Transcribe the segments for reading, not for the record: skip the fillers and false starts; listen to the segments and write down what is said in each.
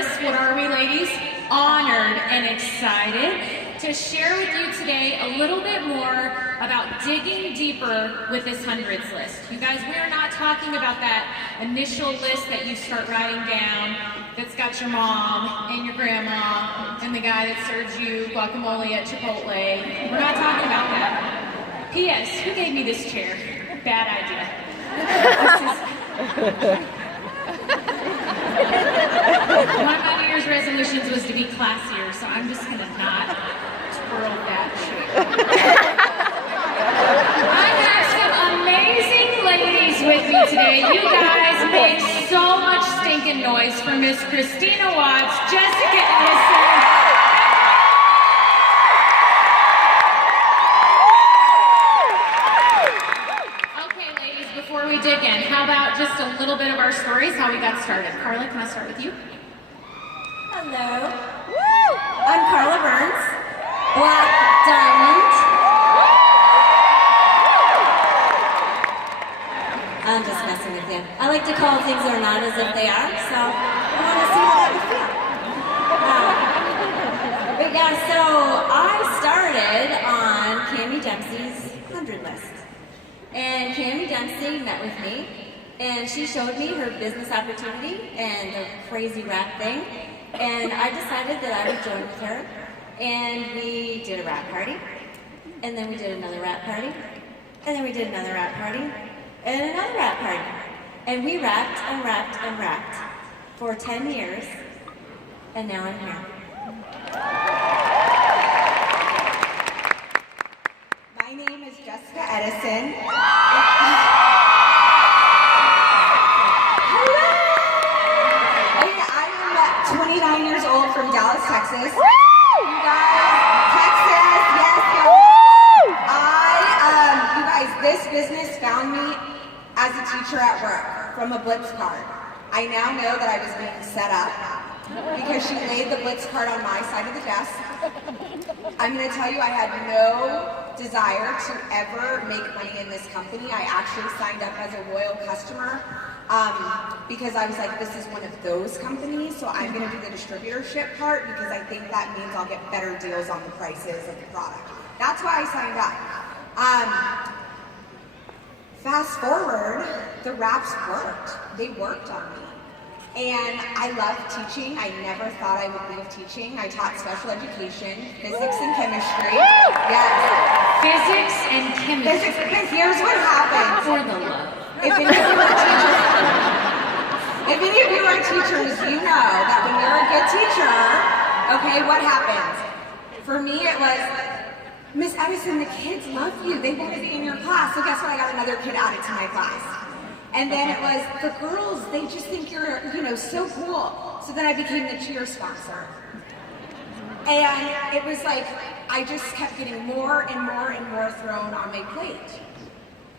nervous. What are we, ladies? Honored and excited to share with you today a little bit more about digging deeper with this hundreds list. You guys, we are not talking about that initial list that you start writing down that's got your mom and your grandma and the guy that serves you guacamole at Chipotle. We're not talking about that. P.S. Who gave me this chair? Bad idea. One of my New Year's resolutions was to be classier, so I'm just gonna not twirl that chair. I have some amazing ladies with me today. You guys make so much stinking noise for Miss Christina Watts, Jessica Edison. Okay, ladies, before we dig in, how about just a little bit of our stories, how we got started. Carla, can I start with you? Hello. I'm Carla Burns, Black Diamond. I'm just messing with you. I like to call things that are not as if they are, so I want to see how that would feel. But yeah, so I started on Cammie Dempsey's 100 list. And Cammie Dempsey met with me, and she showed me her business opportunity and the crazy rap thing. And I decided that I would join with her. And we did a rap party. And then we did another rap party. And then we did another rap party. And another rap party. And we rapped and rapped and rapped for 10 years. And now I'm here. My name is Jessica Edison. Hello! I am 29 years old from Dallas, Texas. You guys, Texas, yes, y'all. You guys, this business found me as a teacher at work from a Blitz card. I now know that I was being set up because she laid the Blitz card on my side of the desk. I'm going to tell you, I had no desire to ever make money in this company. I actually signed up as a loyal customer because I was like, this is one of those companies, so I'm going to do the distributorship part because I think that means I'll get better deals on the prices of the product. That's why I signed up. Fast forward, the raps worked. They worked on me. And I love teaching. I never thought I would leave teaching. I taught special education, physics and chemistry. Yes. Physics and chemistry. But here's what happens. For the love. If any of you are teachers, you know that when you're a good teacher, okay, what happens? For me, it was, Miss Edison, the kids love you. They want to be in your class. So guess what? I got another kid added to my class. And then it was, the girls, they just think you're, so cool. So then I became the cheer sponsor. And it was like, I just kept getting more and more and more thrown on my plate.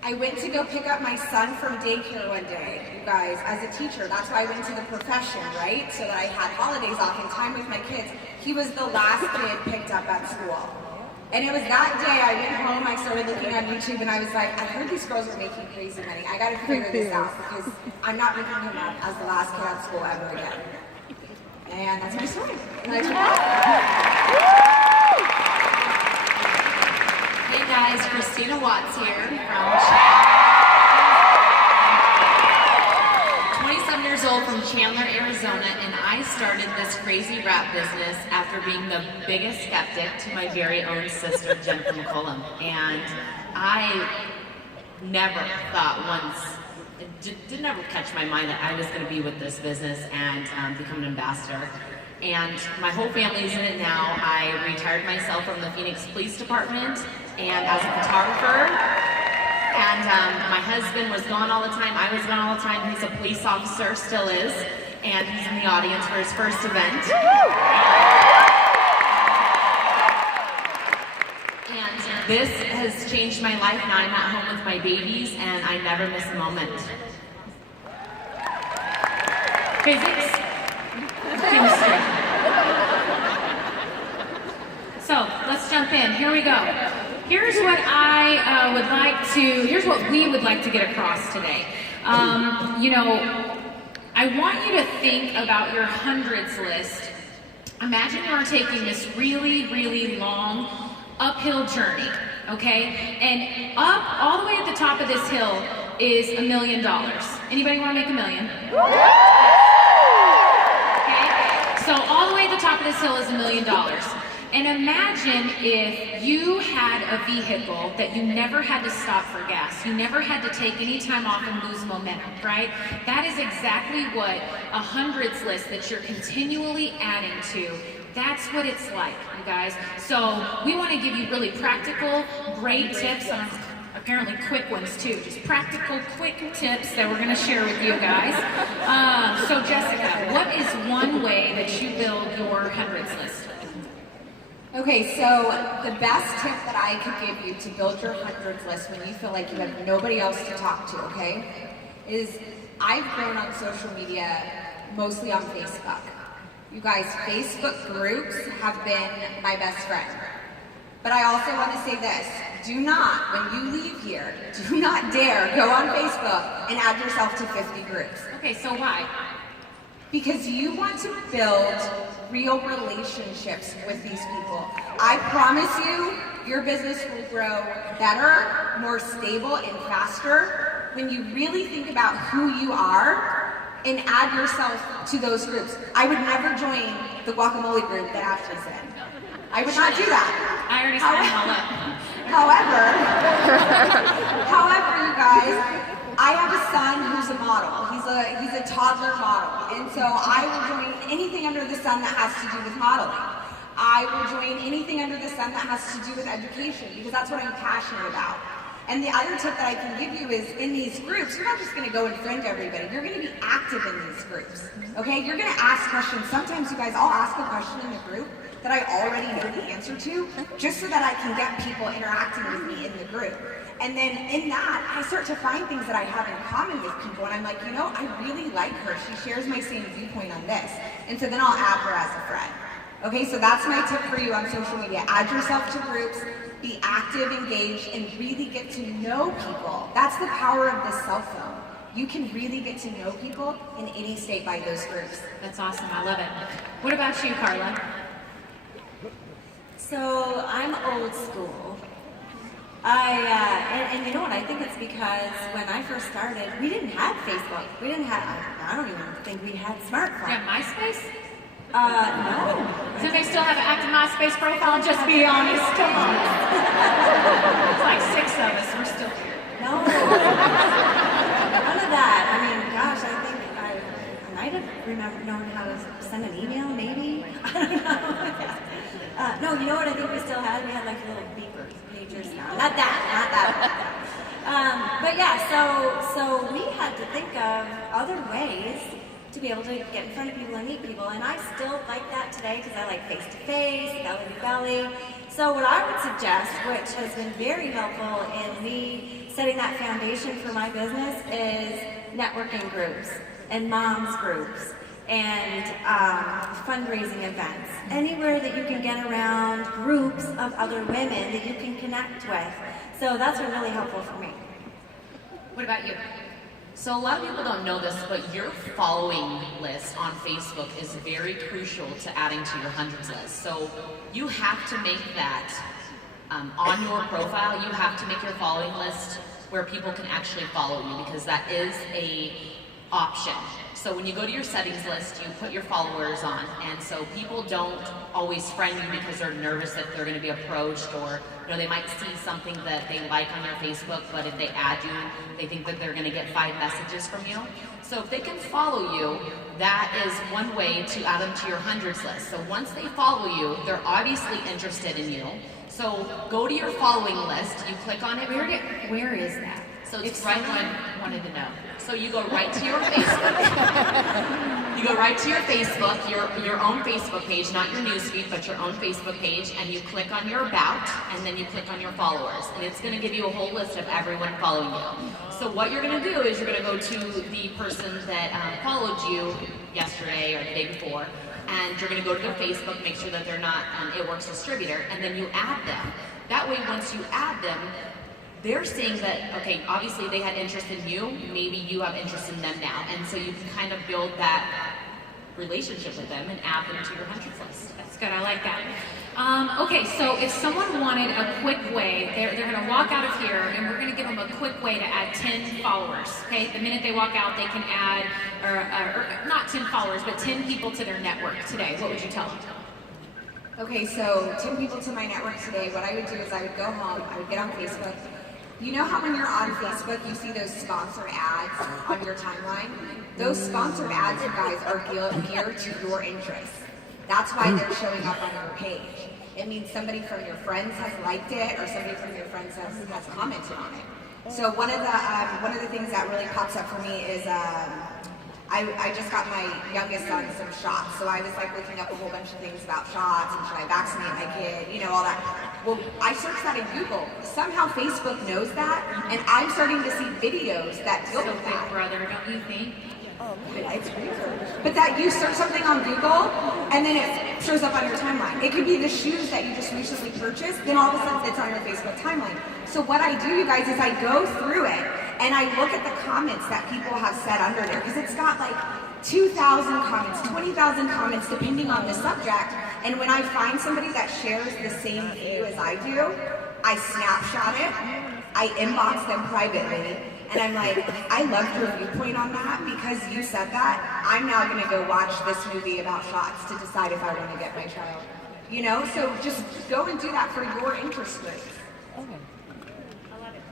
I went to go pick up my son from daycare one day, you guys, as a teacher. That's why I went to the profession, right? So that I had holidays off and time with my kids. He was the last kid picked up at school. And it was that day I went home, I started looking on YouTube, and I was like, I heard these girls are making crazy money. I gotta figure this out because I'm not picking him up as the last kid at school ever again. And that's my story. Hey guys, Christina Watts here from 27 years old from Chandler, Arizona, and I started this crazy rap business after being the biggest skeptic to my very own sister, Jennifer McCollum. And I never thought once, it did never catch my mind that I was going to be with this business and become an ambassador. And my whole family is in it now. I retired myself from the Phoenix Police Department and as a photographer. And my husband was gone all the time. I was gone all the time. He's a police officer, still is. And he's in the audience for his first event. And this has changed my life. Now I'm at home with my babies and I never miss a moment. Physics, chemistry. So let's jump in. Here we go. Here's what here's what we would like to get across today. I I want you to think about your hundreds list. Imagine you are taking this really, really long uphill journey, okay? And up, all the way at the top of this hill is $1 million. Anybody want to make $1 million? Okay? So all the way at the top of this hill is $1 million. And imagine if you had a vehicle that you never had to stop for gas. You never had to take any time off and lose momentum, right? That is exactly what a hundreds list that you're continually adding to, that's what it's like, you guys. So we want to give you really practical, great tips, and apparently quick ones too. Just practical, quick tips that we're going to share with you guys. So Jessica, what is one way that you build your hundreds list? Okay, so the best tip that I could give you to build your hundreds list when you feel like you have nobody else to talk to, okay, is I've grown on social media, mostly on Facebook. You guys, Facebook groups have been my best friend. But I also want to say this, do not, when you leave here, do not dare go on Facebook and add yourself to 50 groups. Okay, so why? Because you want to build real relationships with these people. I promise you, your business will grow better, more stable, and faster when you really think about who you are and add yourself to those groups. I would never join the guacamole group that Ashley's in. I would not do that. I already signed all up. However, you guys, I have a son who's a model. He's a toddler model. And so I will join anything under the sun that has to do with modeling. I will join anything under the sun that has to do with education because that's what I'm passionate about. And the other tip that I can give you is in these groups, you're not just going to go and friend everybody. You're going to be active in these groups. Okay? You're going to ask questions. Sometimes, you guys, I'll ask a question in the group that I already know the answer to just so that I can get people interacting with me in the group. And then in that, I start to find things that I have in common with people. And I'm like, you know, I really like her. She shares my same viewpoint on this. And so then I'll add her as a friend. Okay, so that's my tip for you on social media. Add yourself to groups, be active, engaged, and really get to know people. That's the power of the cell phone. You can really get to know people in any state by those groups. That's awesome, I love it. What about you, Carla? So I'm old school. And you know what, I think it's because when I first started, we didn't have Facebook. We didn't have, I don't even think we had smartphones. You have MySpace? No. Does anybody still have an active MySpace profile? Just be honest, come on. It's like 6 of us, we're still here. No. None of that. I mean, gosh, I think I might have known how to send an email, maybe? I don't know. No, you know what I think we still had? We had like little beepers, pagers now. Not that. But yeah, so we had to think of other ways to be able to get in front of people and meet people. And I still like that today because I like face-to-face, belly-to-belly. So what I would suggest, which has been very helpful in me setting that foundation for my business, is networking groups and moms groups and fundraising events. Anywhere that you can get around groups of other women that you can connect with. So that's been really helpful for me. What about you? So a lot of people don't know this, but your following list on Facebook is very crucial to adding to your hundreds list. So you have to make that on your profile, you have to make your following list where people can actually follow you because that is a option. So when you go to your settings list, you put your followers on, and so people don't always friend you because they're nervous that they're going to be approached, or they might see something that they like on your Facebook, but if they add you, they think that they're going to get 5 messages from you. So if they can follow you, that is one way to add them to your hundreds list. So once they follow you, they're obviously interested in you. So go to your following list, you click on it. Where is that? So it's right when I wanted to know. So you go right to your Facebook. You go right to your Facebook, your own Facebook page, not your newsfeed, but your own Facebook page, and you click on your about, and then you click on your followers. And it's going to give you a whole list of everyone following you. So what you're going to do is you're going to go to the person that followed you yesterday or the day before, and you're going to go to their Facebook, make sure that they're not It Works distributor, and then you add them. That way, once you add them, they're seeing that, okay, obviously they had interest in you, maybe you have interest in them now. And so you can kind of build that relationship with them and add them to your 100s list. That's good, I like that. Okay, so if someone wanted a quick way, they're gonna walk out of here and we're gonna give them a quick way to add 10 followers, okay? The minute they walk out, they can add, or not 10 followers, but 10 people to their network today. What would you tell them? Okay, so 10 people to my network today, what I would do is I would go home, I would get on Facebook. You know how when you're on Facebook, you see those sponsored ads on your timeline? Those sponsored ads, you guys, are geared to your interests. That's why they're showing up on your page. It means somebody from your friends has liked it, or somebody from your friends has commented on it. So one of the things that really pops up for me is I just got my youngest son some shots, so I was like looking up a whole bunch of things about shots and should I vaccinate my kid, you know, all that. Well, I searched that in Google. Somehow Facebook knows that, and I'm starting to see videos that deal with that. Big brother, don't you think? It's weird. But that you search something on Google, and then it shows up on your timeline. It could be the shoes that you just recently purchased, then all of a sudden it's on your Facebook timeline. So what I do, you guys, is I go through it, and I look at the comments that people have said under there, because it's got like 2,000 comments, 20,000 comments, depending on the subject. And when I find somebody that shares the same view as I do, I snapshot it, I inbox them privately, and I'm like, I loved your viewpoint on that because you said that. I'm now going to go watch this movie about shots to decide if I want to get my child. You know, so just go and do that for your interest groups. Okay. I love it.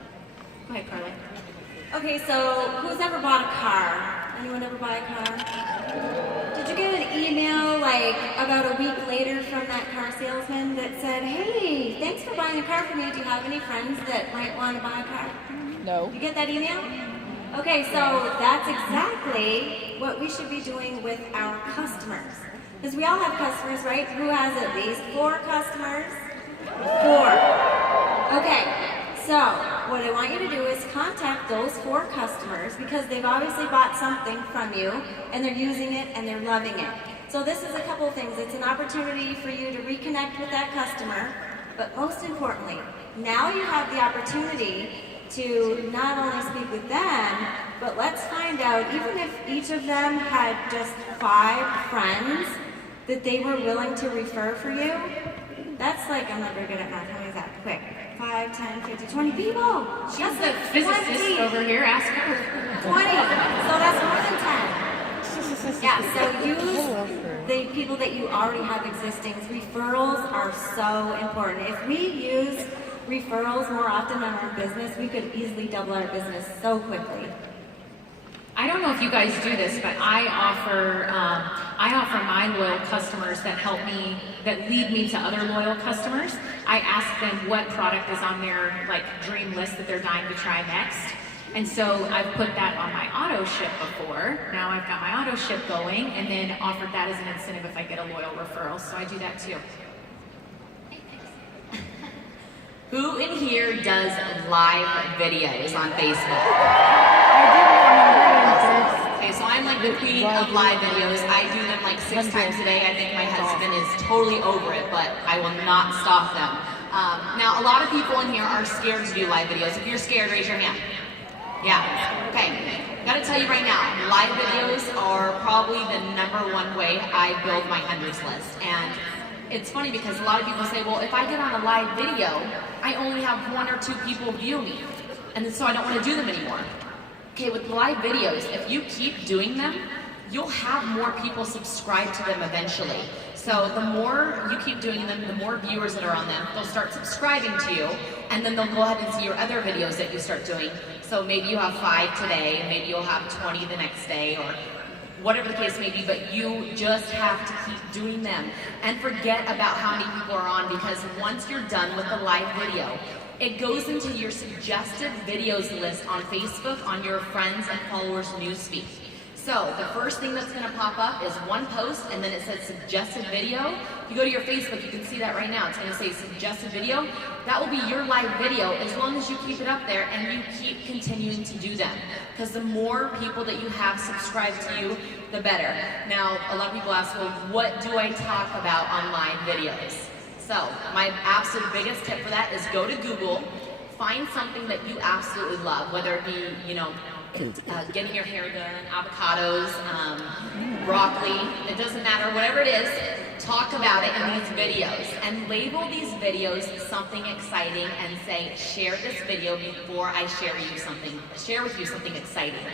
Go ahead, Carly. Okay, so who's ever bought a car? Anyone ever buy a car? Did you get an email like about a week later from that car salesman that said, hey, thanks for buying a car for me. Do you have any friends that might want to buy a car? No. You get that email? Okay, so that's exactly what we should be doing with our customers. Because we all have customers, right? Who has at least 4 customers? 4. Okay, so what I want you to do is contact those 4 customers because they've obviously bought something from you and they're using it and they're loving it. So this is a couple of things. It's an opportunity for you to reconnect with that customer, but most importantly, now you have the opportunity to not only speak with them, but let's find out, even if each of them had just 5 friends that they were willing to refer for you, that's like, I'm not very good at math, how many is that? Quick. 5, 10, 15, 20 people. She's the physicist over here, ask her. 20, so that's more than 10. Yeah, so use the people that you already have existing. Referrals are so important. If we use referrals more often in our business, we could easily double our business so quickly. I don't know if you guys do this, but I offer my loyal customers that help me, that lead me to other loyal customers. I ask them what product is on their like dream list that they're dying to try next. And so I've put that on my auto ship before. Now I've got my auto ship going and then offered that as an incentive if I get a loyal referral. So I do that too. Who in here does live videos on Facebook? Okay, so I'm like the queen of live videos. I do them like 6 times a day. I think my husband is totally over it, but I will not stop them. Now, a lot of people in here are scared to do live videos. If you're scared, raise your hand. Yeah. Okay. Gotta tell you right now, live videos are probably the #1 way I build my 100s list. And it's funny because a lot of people say, well, if I get on a live video, I only have 1 or 2 people view me. And so I don't want to do them anymore. Okay, with live videos, if you keep doing them, you'll have more people subscribe to them eventually. So the more you keep doing them, the more viewers that are on them, they'll start subscribing to you, and then they'll go ahead and see your other videos that you start doing. So maybe you have 5 today, maybe you'll have 20 the next day, or whatever the case may be, but you just have to keep doing them. And forget about how many people are on, because once you're done with the live video, it goes into your suggested videos list on Facebook, on your friends and followers newsfeed. So the first thing that's gonna pop up is one post, and then it says suggested video. If you go to your Facebook, you can see that right now. It's gonna say suggested video. That will be your live video as long as you keep it up there and you keep continuing to do them. Because the more people that you have subscribed to you, the better. Now, a lot of people ask, well, what do I talk about on live videos? So my absolute biggest tip for that is go to Google, find something that you absolutely love, whether it be, getting your hair done, avocados, broccoli, it doesn't matter, whatever it is, talk about it in these videos and label these videos something exciting and say, share this video before I share with you something exciting.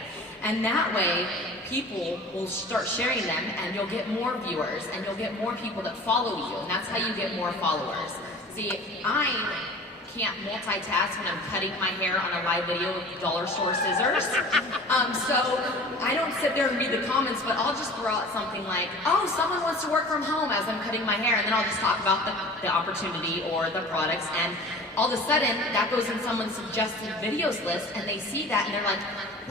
And that way, people will start sharing them and you'll get more viewers and you'll get more people that follow you, and that's how you get more followers. See, I can't multitask when I'm cutting my hair on a live video with dollar store scissors. So I don't sit there and read the comments, but I'll just throw out something like, oh, someone wants to work from home as I'm cutting my hair, and then I'll just talk about the opportunity or the products, and all of a sudden that goes in someone's suggested videos list, and they see that and they're like,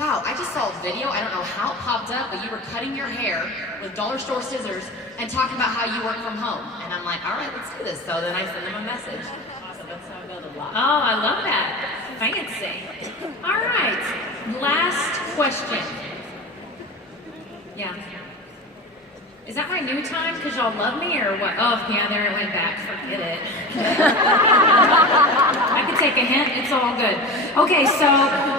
wow, I just saw a video, I don't know how it popped up, but you were cutting your hair with dollar store scissors and talking about how you work from home. And I'm like, all right, let's do this. So then I send them a message. That's how I build a blog. Oh, I love that. Fancy. All right. Last question. Yeah. Is that my new time because y'all love me or what? Oh, yeah, there it went back. Forget it. I can take a hint. It's all good. Okay, so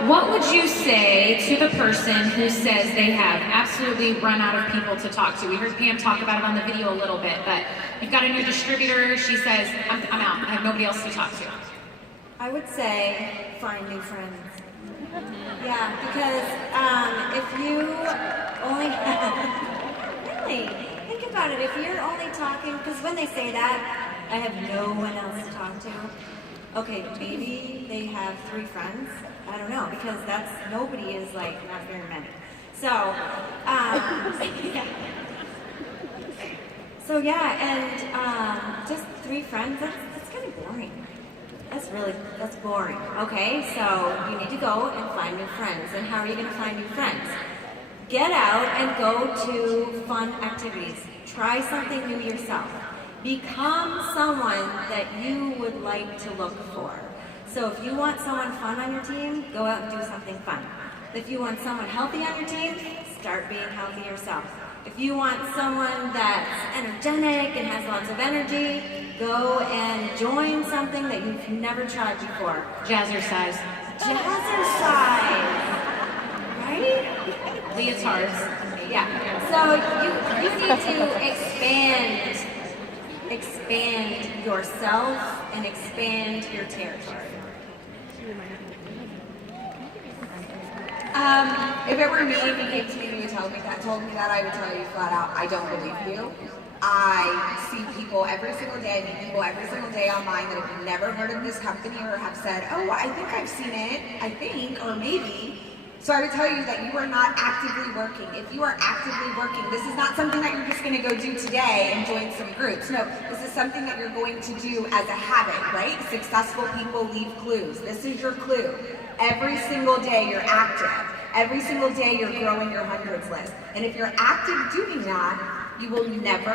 what would you say to the person who says they have absolutely run out of people to talk to? We heard Pam talk about it on the video a little bit, but you've got a new distributor. She says, I'm out. I have nobody else to talk to. I would say find new friends. Yeah, because if you only really think about it, if you're only talking, because when they say that, I have no one else to talk to. Okay, maybe they have 3 friends. I don't know, because nobody is like not very many. So, and just 3 friends. That's kind of boring. That's boring. Okay, so you need to go and find new friends. And how are you going to find new friends? Get out and go to fun activities. Try something new yourself. Become someone that you would like to look for. So if you want someone fun on your team, go out and do something fun. If you want someone healthy on your team, start being healthy yourself. If you want someone that's energetic and has lots of energy, go and join something that you've never tried before. Jazzercise. Jazzercise. Right? Leotards. Yeah. So you need to expand yourself and expand your territory. If it were me and you came to me and you told me that, I would tell you flat out, I don't believe you. I see people every single day, I meet people every single day online that have never heard of this company or have said, oh, I think I've seen it, or maybe. So I would tell you that you are not actively working. If you are actively working, this is not something that you're just going to go do today and join some groups. No, this is something that you're going to do as a habit, right? Successful people leave clues. This is your clue. Every single day you're active. Every single day you're growing your hundreds list. And if you're active doing that, you will never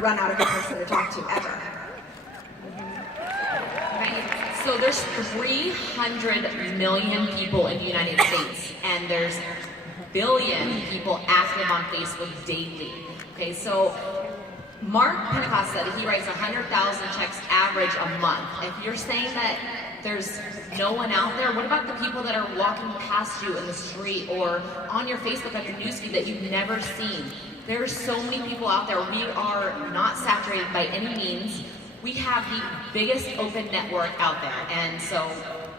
run out of a person to talk to, ever. So there's 300 million people in the United States, and there's billion people active on Facebook daily. Okay, so Mark Pentecost said that he writes 100,000 checks average a month. If you're saying that there's no one out there, what about the people that are walking past you in the street or on your Facebook on your newsfeed that you've never seen? There's so many people out there. We are not saturated by any means. We have the biggest open network out there, and so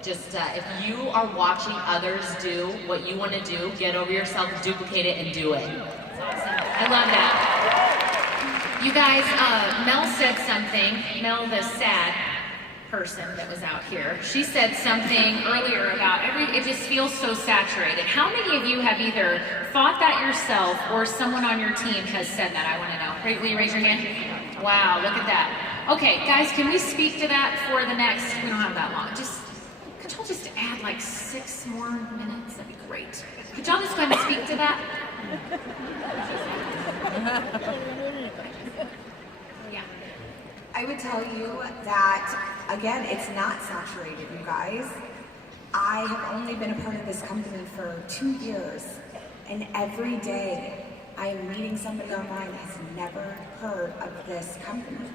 just if you are watching others do what you want to do, get over yourself, duplicate it, and do it. I love that. You guys, Mel said something, Mel the sad person that was out here, she said something earlier about it just feels so saturated. How many of you have either thought that yourself or someone on your team has said that? I want to know. Will you raise your hand? Wow, look at that. Okay, guys, can we speak to that for the next, we don't have that long, could y'all just add like 6 more minutes? That'd be great. Could y'all just go ahead and speak to that? Yeah. I would tell you that, again, it's not saturated, you guys. I have only been a part of this company for 2 years, and every day I am meeting somebody online that has never heard of this company.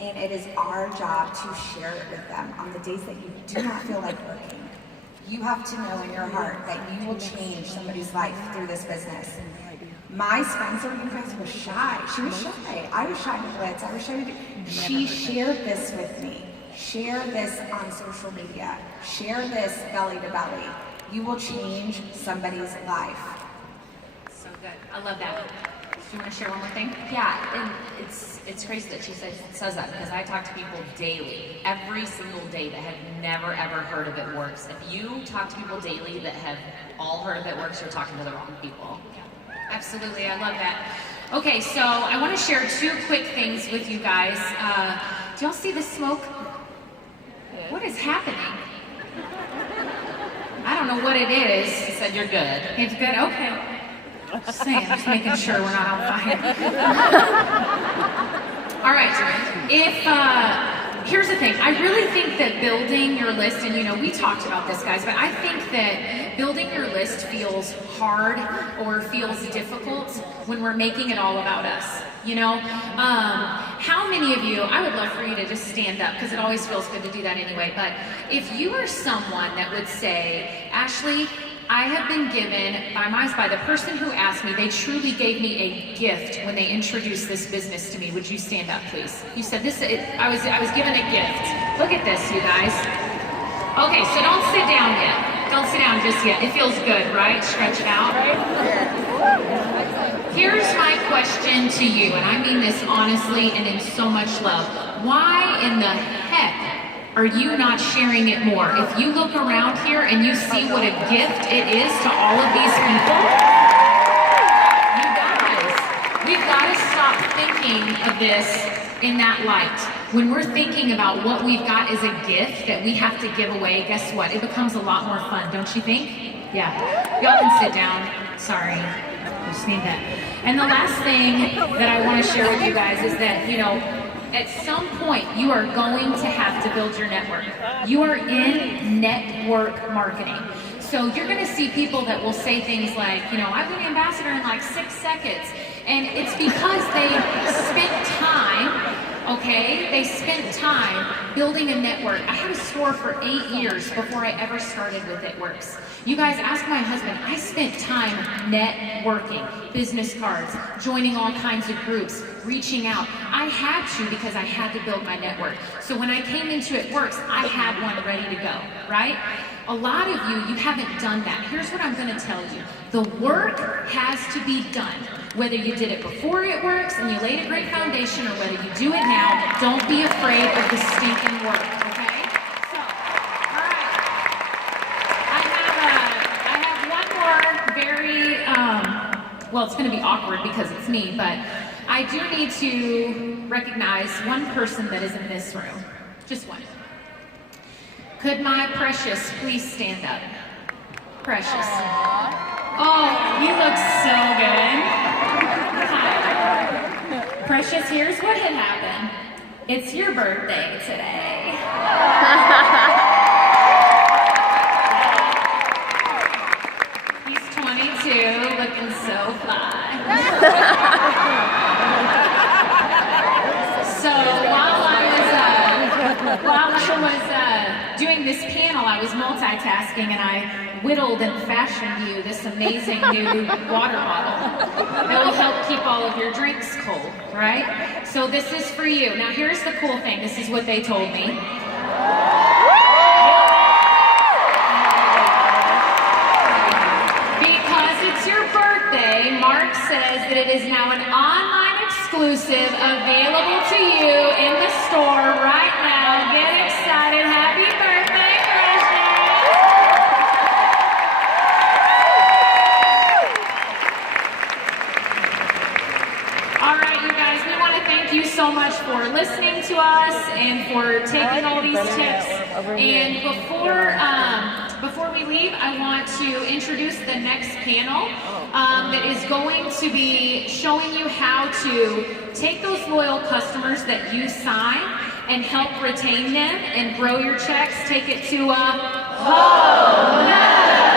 and it is our job to share it with them on the days that you do not feel like working. You have to know in your heart that you will change somebody's life through this business. My sponsor, you guys, was shy. She was shy. I was shy to blitz. I was shy to do. She shared this with me. Share this on social media. Share this belly to belly. You will change somebody's life. So good. I love that. Do you want to share one more thing? Yeah, and it's crazy that she says that, because I talk to people daily, every single day, that have never ever heard of It Works. If you talk to people daily that have all heard of It Works, you're talking to the wrong people. Absolutely, I love that. Okay, so I want to share 2 quick things with you guys. Do y'all see the smoke? What is happening? I don't know what it is. She said you're good. It's good? Okay. Just saying, just making sure we're not on fire. All right, here's the thing. I really think that building your list, and we talked about this, guys, but I think that building your list feels hard or feels difficult when we're making it all about us. How many of you, I would love for you to just stand up, because it always feels good to do that anyway, but if you are someone that would say, Ashley, I have been given by the person who asked me, they truly gave me a gift when they introduced this business to me. Would you stand up, please? You said I was given a gift. Look at this, you guys. Okay, so don't sit down yet. Don't sit down just yet. It feels good, right? Stretch it out. Here's my question to you, and I mean this honestly and in so much love. Why in the heck are you not sharing it more? If you look around here and you see what a gift it is to all of these people, you guys, we've got to stop thinking of this in that light. When we're thinking about what we've got as a gift that we have to give away, guess what? It becomes a lot more fun, don't you think? Yeah. Y'all can sit down. Sorry. I just need that. And the last thing that I want to share with you guys is that, at some point, you are going to have to build your network. You are in network marketing. So you're going to see people that will say things like, I've been an ambassador in like 6 seconds. And it's because they spent time, okay? They spent time building a network. I had a store for 8 years before I ever started with It Works. You guys, ask my husband. I spent time networking, business cards, joining all kinds of groups, reaching out. I had to because I had to build my network. So when I came into It Works, I had one ready to go, right? A lot of you haven't done that. Here's what I'm going to tell you. The work has to be done. Whether you did it before It Works and you laid a great foundation, or whether you do it now, don't be afraid of the stinking work, okay? So, all right. I have one more very, well, it's going to be awkward because it's me, but I do need to recognize one person that is in this room. Just one. Could my Precious please stand up? Precious. Oh, you look so good. Hi. Precious, here's what had happened. It's your birthday today. He's 22, looking so fly. So while I was doing this panel, I was multitasking, and I whittled and fashioned you this amazing new water bottle that will help keep all of your drinks cold, right? So this is for you. Now here's the cool thing. This is what they told me. Because it's your birthday, Mark says that it is now an online exclusive available to you in the store right now. Get excited. Happy birthday, Precious! All right, you guys, we want to thank you so much for listening to us and for taking all these tips. And before we leave, I want to introduce the next panel that is going to be showing you how to take those loyal customers that you sign and help retain them and grow your checks. Take it to a whole level.